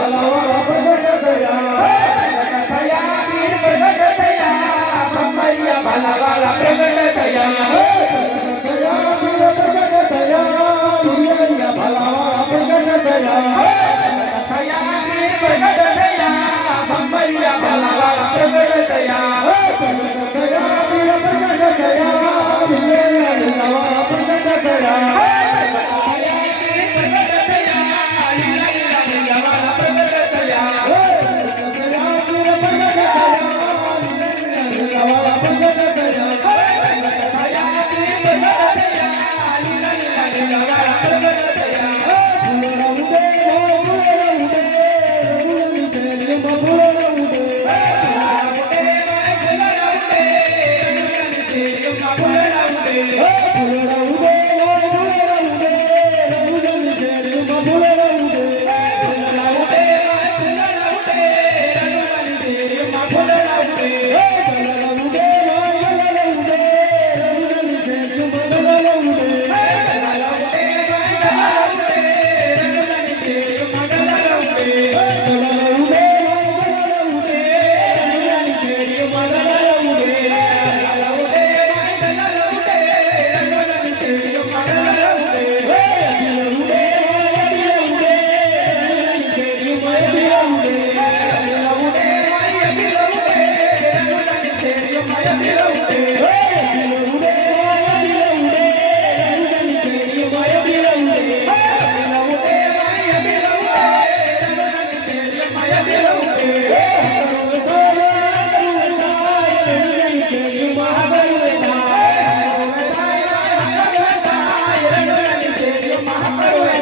भलावाला प्रगट थया थया वीर प्रगट थया बंबैया भलावाला प्रगट थया थया वीर प्रगट थया दुनिया भलावाला प्रगट थया थया वीर प्रगट थया बंबैया भलावाला प्रगट थया थया वीर प्रगट थया दुनिया भलावाला प्रगट थया महाकाली